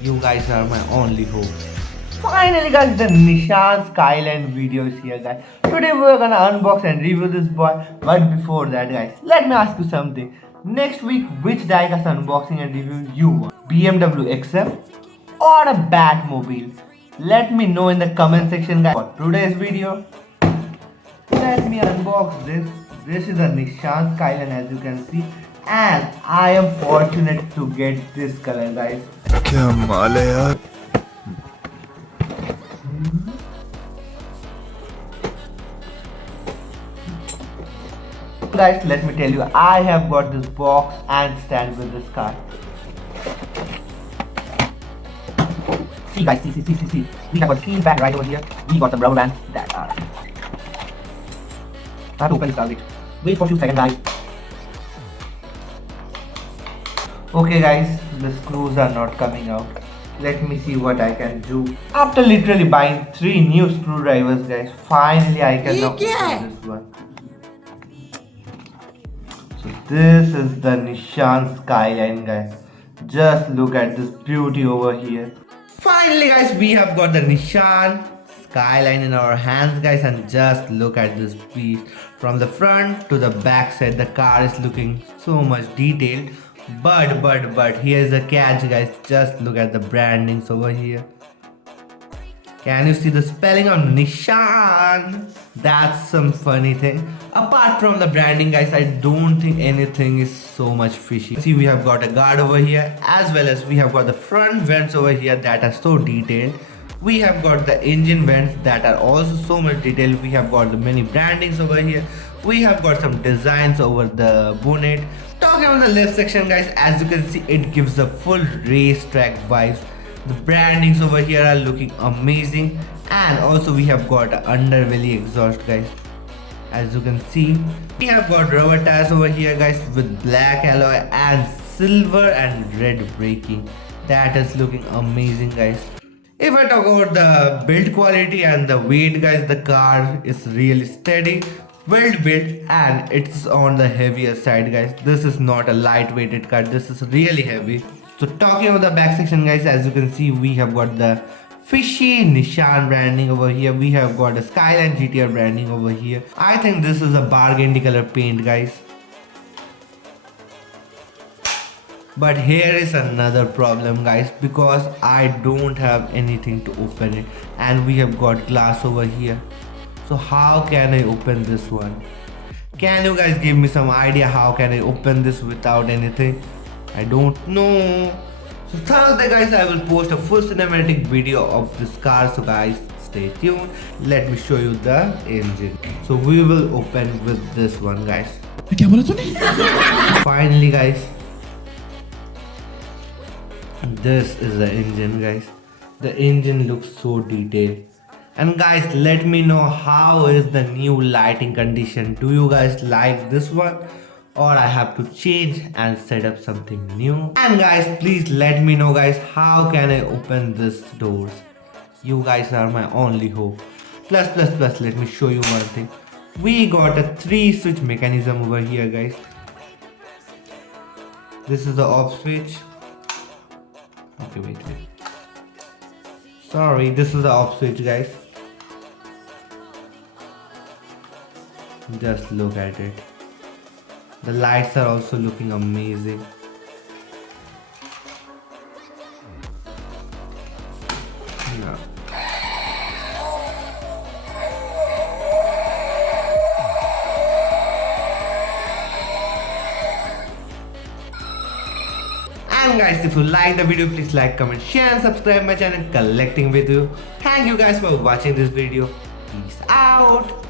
You guys are my only hope. Finally guys, the Nissan Skyline video is here guys. Today we are gonna unbox and review this boy. But before that guys, let me ask you something. Next week, which diecast unboxing and review you want? BMW XM or a Batmobile? Let me know in the comment section guys. For today's video, let me unbox this. This is a Nissan Skyline as you can see. And I am fortunate to get this color guys. क्या माल है यार. Guys, let me tell you, I have got this box and stand with this car. See guys, see. We have got clean bag right over here. We got some rubber bands that are. I have to open this car. Wait for a few seconds, guys. Okay, guys, the screws are not coming out. Let me see what I can do. After literally buying 3 new screwdrivers, guys, finally I can now open this one. So this is the Nissan Skyline guys. Just look at this beauty over here. Finally guys, we have got the Nissan Skyline in our hands guys, and just look at this piece. From the front to the back side, the car is looking so much detailed. But here's the catch guys. Just look at the brandings over here. Can you see the spelling on Nissan? That's some funny thing. Apart from the branding guys, I don't think anything is so much fishy. See, we have got a guard over here, as well as we have got the front vents over here that are so detailed. We have got the engine vents that are also so much detailed. We have got the many brandings over here. We have got some designs over the bonnet. Talking about the left section guys, as you can see, it gives the full racetrack vibes. The brandings over here are looking amazing, and also we have got underbelly exhaust guys. As you can see, we have got rubber tires over here guys with black alloy and silver and red braking. That is looking amazing guys. If I talk about the build quality and the weight guys, the car is really steady, well built, and it's on the heavier side guys. This is not a lightweighted car, this is really heavy. So talking about the back section guys, as you can see, we have got the fishy Nissan branding over here. We have got a Skyline GTR branding over here. I think this is a burgundy color paint guys. But here is another problem guys, because I don't have anything to open it, and we have got glass over here. So how can I open this one? Can you guys give me some idea how can I open this without anything? I don't know. So Thursday guys, I will post a full cinematic video of this car, so guys stay tuned. Let me show you the engine. So we will open with this one guys. Finally guys, this is the engine guys. The engine looks so detailed. And guys, let me know how is the new lighting condition. Do you guys like this one, or I have to change and set up something new? And guys, please let me know guys, how can I open this doors? You guys are my only hope. Plus, let me show you one thing. We got a 3-switch mechanism over here guys. This is the off switch. Okay, wait. Sorry, this is the off switch guys. Just look at it. The lights are also looking amazing. Yeah. And guys, if you like the video, please like, comment, share and subscribe my channel Collecting With You. Thank you guys for watching this video. Peace out.